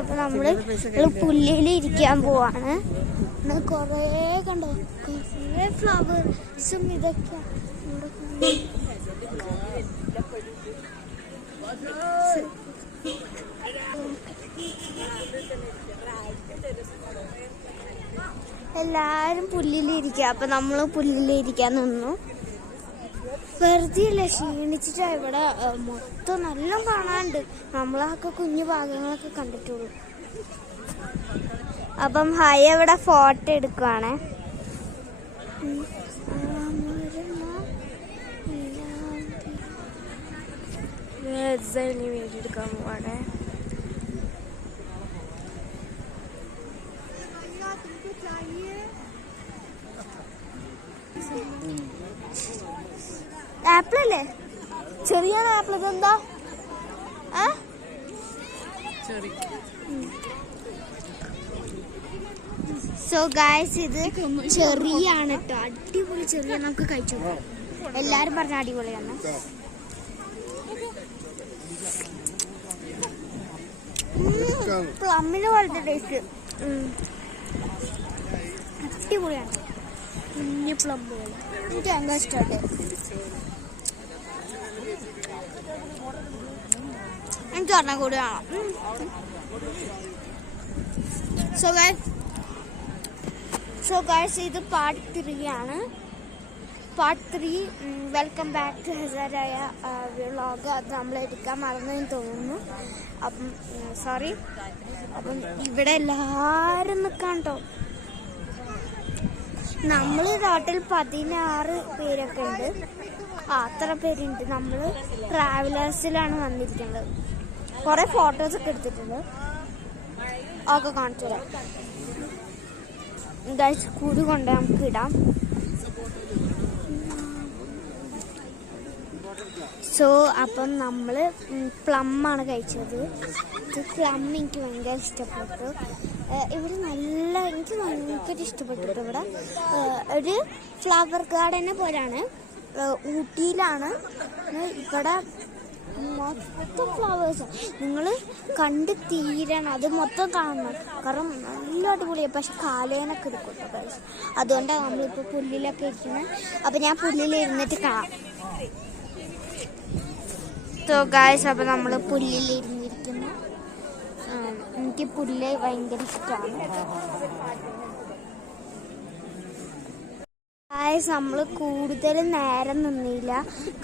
അപ്പൊ നമ്മള് പുല്ലിൽ ഇരിക്കാൻ പോവാണ്. കൊറേ കണ്ടോ, കൊറേ ഫ്ലവേഴ്സും ഇതൊക്കെ എല്ലാരും പുല്ലിലിരിക്കുക. അപ്പൊ നമ്മള് പുല്ലിലിരിക്കാൻ നിന്നു. വെറുതെ അല്ല, ക്ഷീണിച്ചിട്ടാ. ഇവിടെ മൊത്തം നല്ല കാണാനുണ്ട്. നമ്മളൊക്കെ കുഞ്ഞു ഭാഗങ്ങളൊക്കെ കണ്ടിട്ടുള്ളൂ. അപ്പം ഹായ് ഇവിടെ ഫോട്ടോ എടുക്കുവാണേ. എടുക്കാൻ പോവാണേ. ആപ്പിൾ അല്ലേ? ചെറിയ ആപ്പിൾ. ഇതെന്താ? സോ ഗായ്സ്, ഇത് ചെറിയാണ് കേട്ടോ. അടിപൊളി ചെറിയ. നമുക്ക് കഴിച്ചു. എല്ലാരും പറഞ്ഞ അടിപൊളിയാണ്. പ്ലമ്മിന് പോലത്തെ ടേസ്റ്റ്. അടിപൊളിയാണ്. കുഞ്ഞു പ്ലം പോലെ. എനിക്ക് ഭയങ്കര ഇഷ്ടമുണ്ട്. എനിക്ക് പറഞ്ഞാൽ കൂടി കാണാം. സോ ഗൈസ്, ഇത് പാർട്ട് 3 ആണ്. പാർട്ട് 3. വെൽക്കം ബാക്ക് ടു ഹസാരായ വ്ളോഗ്. അത് നമ്മൾ എടുക്കാൻ മറന്നതെന്ന് തോന്നുന്നു. അപ്പം സോറി. അപ്പം ഇവിടെ എല്ലാവരും നിൽക്കാം കേട്ടോ. നമ്മൾ ടോട്ടൽ 16 പേരൊക്കെ ഉണ്ട്. അത്ര പേരുണ്ട്. നമ്മൾ ട്രാവലേഴ്സിലാണ് വന്നിരിക്കുന്നത്. കുറെ ഫോട്ടോസ് ഒക്കെ എടുത്തിട്ടുണ്ട്. ഒക്കെ കാണിച്ചു തരാം. കൂടി കൊണ്ട് നമുക്ക് ഇടാം. സോ അപ്പം നമ്മൾ പ്ലമ്മാണ് കഴിച്ചത്. ഇത് പ്ലം എനിക്ക് ഭയങ്കര ഇഷ്ടപ്പെട്ടു. ഇവിടെ എനിക്ക് ഭയങ്കര ഇഷ്ടപ്പെട്ടു. ഇവിടെ ഒരു ഫ്ലവർ ഗാർഡനെ പോലെയാണ്. ഊട്ടിയിലാണ്. ഇവിടെ മൊത്തം ഫ്ലവേഴ്സാണ്. നിങ്ങൾ കണ്ട് തീരണം. അത് മൊത്തം കാണണം. കാരണം നല്ല അടിപൊളിയാണ്. പക്ഷെ കാലേനൊക്കെ എടുക്കും കേട്ടോ. അതുകൊണ്ടാണ് നമ്മളിപ്പോൾ പുല്ലിലൊക്കെ ഇരിക്കുന്നത്. അപ്പം ഞാൻ പുല്ലിൽ ഇരുന്നിട്ട് കാണാം. സോ ഗായ്സ്, അപ്പം നമ്മൾ പുല്ലിൽ ഇരുന്നിരിക്കുന്നു. എനിക്ക് പുല്ല് ഭയങ്കര ഇഷ്ടമാണ്. ഗായ്സ്, നമ്മൾ കൂടുതൽ നേരം നിന്നില്ല.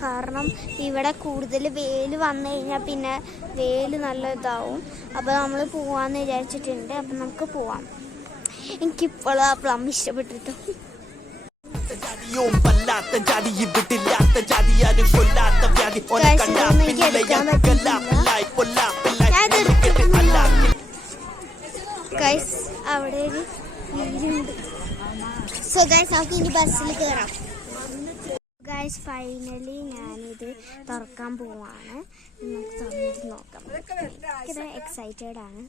കാരണം ഇവിടെ കൂടുതൽ വെയിൽ വന്നു കഴിഞ്ഞാൽ പിന്നെ വെയിൽ നല്ല ഇതാവും. അപ്പോൾ നമ്മൾ പോവാന്ന് വിചാരിച്ചിട്ടുണ്ട്. അപ്പം നമുക്ക് പോവാം. എനിക്കിപ്പോഴും ആ പ്ലം ഇഷ്ടപ്പെട്ടിട്ടു. ഗൈസ്, അവിടെ ഒരു വീടുണ്ട്. സോ ഗൈസ്, നമുക്ക് ഇനി ബസ്സിൽ കയറാം. ഗൈസ്, ഫൈനലി ഞാനിത് തുറക്കാൻ പോവാണ്. നമുക്ക് തുറന്നിട്ട് നോക്കാം. ഭയങ്കര എക്സൈറ്റഡ് ആണ്.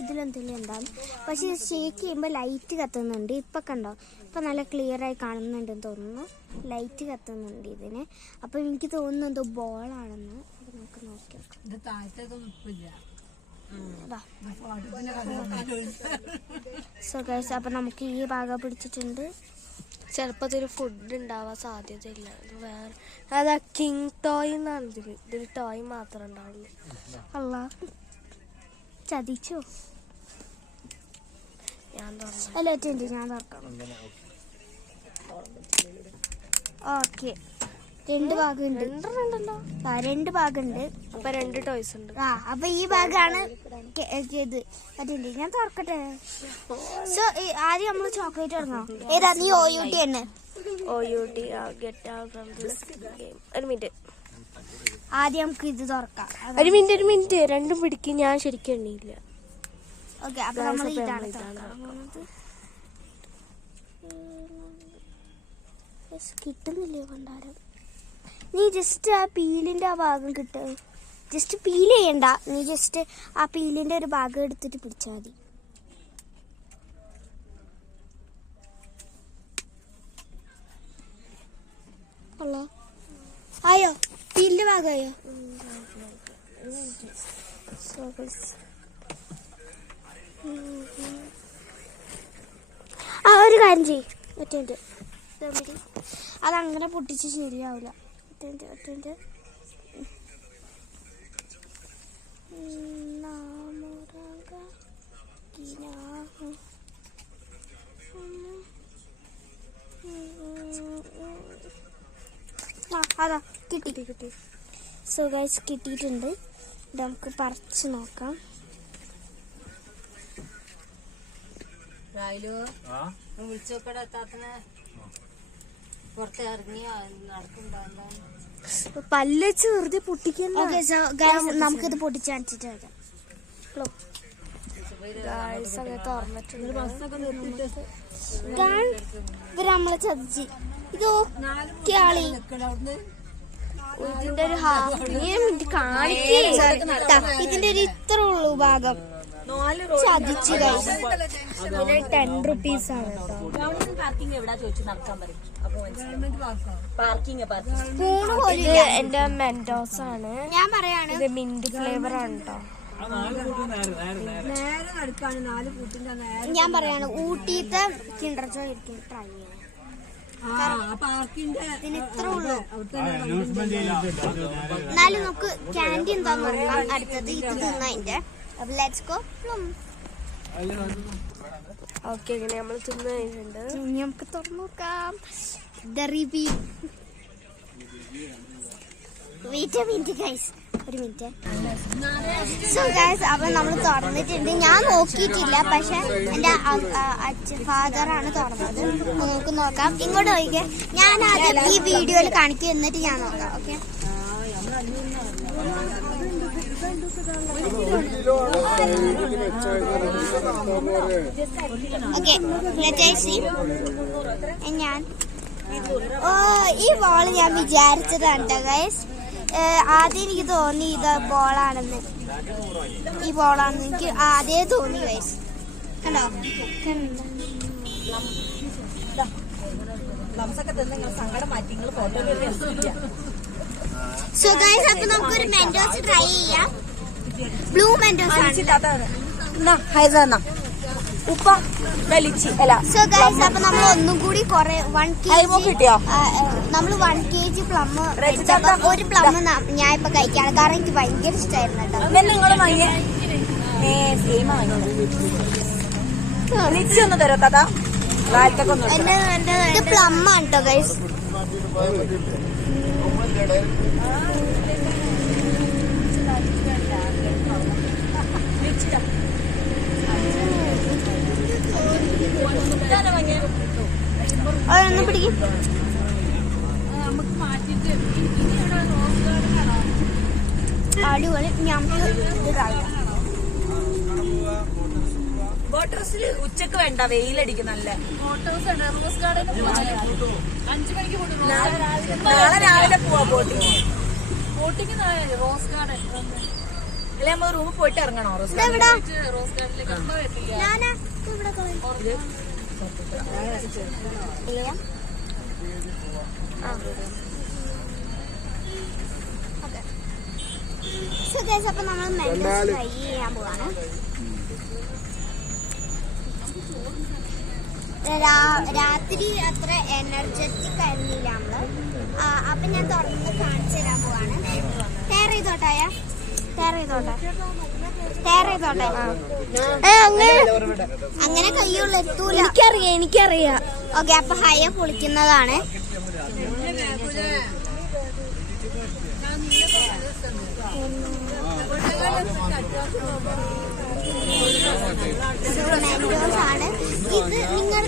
ഇതിലെന്തെങ്കിലും ഉണ്ടാവും. പക്ഷെ ഷേക്ക് ചെയ്യുമ്പോൾ ലൈറ്റ് കത്തുന്നുണ്ട്. ഇപ്പം കണ്ടോ? ഇപ്പം നല്ല ക്ലിയർ ആയി കാണുന്നുണ്ടെന്ന് തോന്നുന്നു. ലൈറ്റ് കത്തുന്നുണ്ട് ഇതിന്. അപ്പം എനിക്ക് തോന്നുന്നു എന്തോ ബോളാണെന്ന്. അപ്പം നമുക്ക് നോക്കി നോക്കാം. സോ ഗൈസ്, അപ്പം നമുക്ക് ഈ ഭാഗം പിടിച്ചിട്ടുണ്ട്. ചിലപ്പോൾ ഇതൊരു ഫുഡ് ഉണ്ടാവാൻ സാധ്യതയില്ല. ഇത് വേറെ അതാ കിങ് ടോയ് എന്നാണ്. ഇതിൽ ടോയ് മാത്രമേ ഉണ്ടാവുള്ളൂ. അല്ല, ചതിച്ചോ? ഞാൻ അല്ല, ഞാൻ തുറക്കാം. ഓക്കെ, 2 ഭാഗമുണ്ട്. 2 ഭാഗമുണ്ട്. അപ്പൊ 2 ടോയ്സ് ഉണ്ട്. അപ്പൊ ഈ ഭാഗമാണ് ഇത്. അതില്ല, ഞാൻ തുറക്കട്ടെ. സോ ആദ്യം നമ്മള് ചോക്ലേറ്റ് ഇറങ്ങാം. ഏതാ? നീ OUT തന്നെ. OUT, get out from this game. ഒരു മിനിറ്റ്. ആദ്യം നമുക്ക് ഇത് തുറക്കാം. ഒരു മിനിറ്റ്. രണ്ടും പിടിക്കും. ഞാൻ ശരിക്കും എണ്ണിയില്ല. ഓക്കെ, അപ്പൊ നമ്മൾ ഇതാണ് കിട്ടുന്നില്ലേ കൊണ്ടാരം. നീ ജസ്റ്റ് ആ പീലിന്റെ ആ ഭാഗം കിട്ടുക. ജസ്റ്റ് പീൽ ചെയ്യണ്ട. നീ ജസ്റ്റ് ആ പീലിന്റെ ഒരു ഭാഗം എടുത്തിട്ട് പിടിച്ചാൽ മതി. ആയോ? പീലിന്റെ ഭാഗമായോ? ആ ഒരു കാര്യം ചെയ്യും ഒറ്റ അതങ്ങനെ പൊട്ടിച്ച് ശരിയാവില്ല. ഒറ്റ അതാ കിട്ടി. സോ ഗൈസ് കിട്ടിയിട്ടുണ്ട്. നമുക്ക് പറിച്ച് നോക്കാം. പല്ല് വെച്ച് വെറുതെ പൊട്ടിക്കണ്ട. നമുക്കിത് പൊട്ടിച്ച് കാണിച്ചിട്ട് വരാം. ഇവര് നമ്മളെ ചതിച്ച്. ഇത് ഓക്കെ ആളി. ഇതിന്റെ ഒരു ഹാഫ് കാണിക്കേ. ഇതിന്റെ ഒരു ഇത്ര ഉള്ളൂ ഭാഗം ചതിച്ച് കഴിച്ചു. 10 rupees ആണ് സ്പൂണ് പോലും. എന്റെ മെന്റോസ് ആണ്. ഞാൻ പറയാണ് ഇത് മിന്റ് ഫ്ലേവർ ആണ് കേട്ടോ. ഞാൻ പറയാണ് ഊട്ടിത്തെ കിൻഡർ ജോയ് ആയിരിക്കും ട്രൈ ചെയ്യാൻ. ഇതിന് ഇത്ര ഉള്ളൂ. എന്നാലും നമുക്ക് ക്യാൻഡി എന്താന്ന് നോക്കാം. അടുത്തത് ഇത് തിന്നതിന്റെ. Let's go. ഓക്കെ, ഇങ്ങനെ നമ്മൾ തിന്നു കഴിഞ്ഞിട്ടുണ്ട്. നമുക്ക് തുറന്നു നോക്കാം. മിനിറ്റ് ഗൈസ്, ഒരു മിനിറ്റ്. സോ ഗൈസ്, അപ്പൊ നമ്മൾ തുറന്നിട്ടുണ്ട്. ഞാൻ നോക്കിയിട്ടില്ല, പക്ഷെ എന്റെ ഫാദറാണ് തുറന്നത്. നമുക്ക് നോക്കാം. ഇങ്ങോട്ട് നോക്കിക്കേ. ഞാൻ ആദ്യം ഈ വീഡിയോയിൽ കാണിക്കും, എന്നിട്ട് ഞാൻ നോക്കാം. ഓക്കെ, ഞാൻ ഈ ബോൾ ഞാൻ വിചാരിച്ചതാണ് ഗൈസ്. ആദ്യം എനിക്ക് തോന്നി ഇത് ബോളാണെന്ന്. ഈ ബോളാണെന്ന് എനിക്ക് ആദ്യം തോന്നി ഗൈസ്. കണ്ടോ? സോ ഗൈസ്, അപ്പൊ നമുക്കൊരു മെന്റോസ് ട്രൈ ചെയ്യാം. ബ്ലൂ മെന്റോസ് ആണ്. സോ ഗൈസ്, അപ്പൊ നമ്മൾ ഒന്നും കൂടി 1 kg നമ്മൾ 1 kg പ്ലം ഒരു പ്ലം ഞാൻ ഇപ്പൊ കഴിക്കാണ്. കാരണം എനിക്ക് ഭയങ്കര ഇഷ്ടമായിരുന്നു കേട്ടോ. ഇത് പ്ലം ആണ് കേട്ടോ ഗൈസ്. ഒരെണ്ണം പിടിക്കും. അടിപൊളി. ഞമ്മക്ക് ഇത് കഴിയാം. ബോട്ടേഴ്സിൽ ഉച്ചക്ക് വേണ്ട, വെയിലടിക്കും നല്ല. നാളെ രാവിലെ പോവാ ബോട്ടിങ്. റോസ് ഗാർഡൻ അല്ലെ? നമ്മൾ റൂമിൽ പോയിട്ട് ഇറങ്ങണോ? റോസ് അപ്പൊ നമ്മൾ മെന്റോസ് ട്രൈ ചെയ്യാൻ പോവാണ്. രാത്രി അത്ര എനർജറ്റിക് ആയിരുന്നില്ല നമ്മള്. അപ്പൊ ഞാൻ തുറന്ന് കാണിച്ചു തരാൻ പോവാണ്. ടയർ ചെയ്തോട്ടെ. അങ്ങനെ കയ്യുള്ള എത്തൂല. എനിക്കറിയാം. ഓക്കെ, അപ്പൊ ഹയ പൊളിക്കുന്നതാണ്. മെന്റോസ് ആണ് ഇത്. നിങ്ങൾ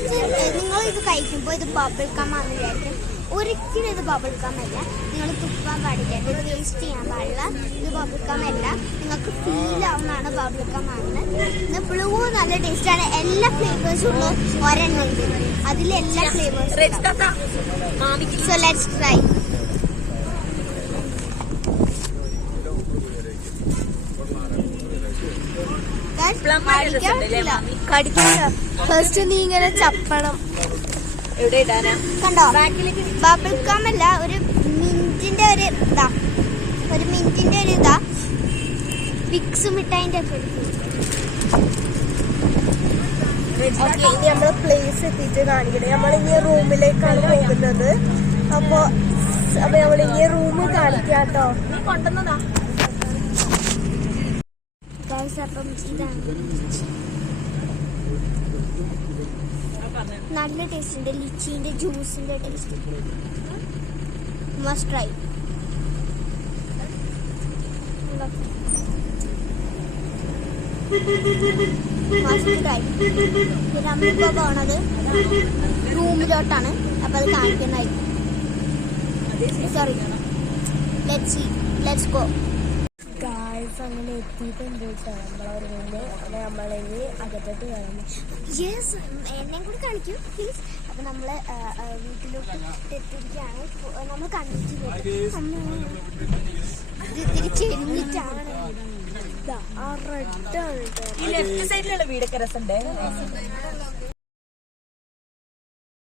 ഇത് കഴിക്കുമ്പോ ഇത് ബബിൾ കം ആണെന്ന് വിചാരിക്കും. ഒരിക്കലും ഇത് ബബിൾ കം അല്ല. നിങ്ങൾ തുപ്പാൻ പാടില്ല. ഇത് വേസ്റ്റ് ചെയ്യാൻ പാടില്ല. ഇത് ബബിൾ കം അല്ല. നിങ്ങൾക്ക് ഫീൽ ആവുന്നതാണ് ബബിൾ കം ആണെന്ന്. ഇത് ബ്ലൂ നല്ല ടേസ്റ്റാണ്. എല്ലാ ഫ്ലേവേഴ്സും ഉള്ള ഒരെണ്ണം ഉണ്ട്. അതിലെല്ലാ ഫ്ലേവേഴ്സും. So let's try. ഫസ്റ്റ് നീ ഇങ്ങനെ ചപ്പണം. എവിടെ ഇടാനാ? കണ്ടോ? ബബിൾ കം അല്ല, ഒരു മിന്റിന്റെ ഒരു ഇതാ. വിക്സ് മിഠായിന്റെ ഒക്കെ ഓക്കെ, ഇനി നമ്മള് പ്ലേസ് എത്തിയിട്ട് കാണിക്കണേ. നമ്മളിനി റൂമിലേക്കാണ് പോകുന്നത്. അപ്പൊ നമ്മളിനി റൂം കാണിക്കാട്ടോ. കൊണ്ടുവന്നതാ. അപ്പം ഇതാണ് നല്ല ടേസ്റ്റ് ഉണ്ട്. ലിച്ചിന്റെ ജ്യൂസിന്റെ taste. Must try. Must try. പിന്നെ നമ്മളിപ്പോ പോണത് റൂമിലോട്ടാണ്. അപ്പൊ അത് കാണിക്കുന്നതായിരിക്കും. Sorry, let's go. ഗായ്സ്, അങ്ങനെ എത്തിയിട്ടുണ്ട് കേട്ടോ നമ്മളെ റൂമില്. അപ്പൊ നമ്മളിനി അകത്തോട്ട് കയറുന്നു. യെസ്, എന്നെ കൂടി കാണിക്കൂ പ്ലീസ്. അപ്പൊ നമ്മള് വീട്ടിലോട്ട് എത്തിയിരിക്കുകയാണ്. നമ്മൾ കണ്ടിട്ടില്ല, ഇത്തിരി ചെരിഞ്ഞിട്ടാണ്. ആ റെഡാണ് കേട്ടോ. ഈ ലെഫ്റ്റ് സൈഡിലുള്ള വീടൊക്കെ രസമുണ്ട്.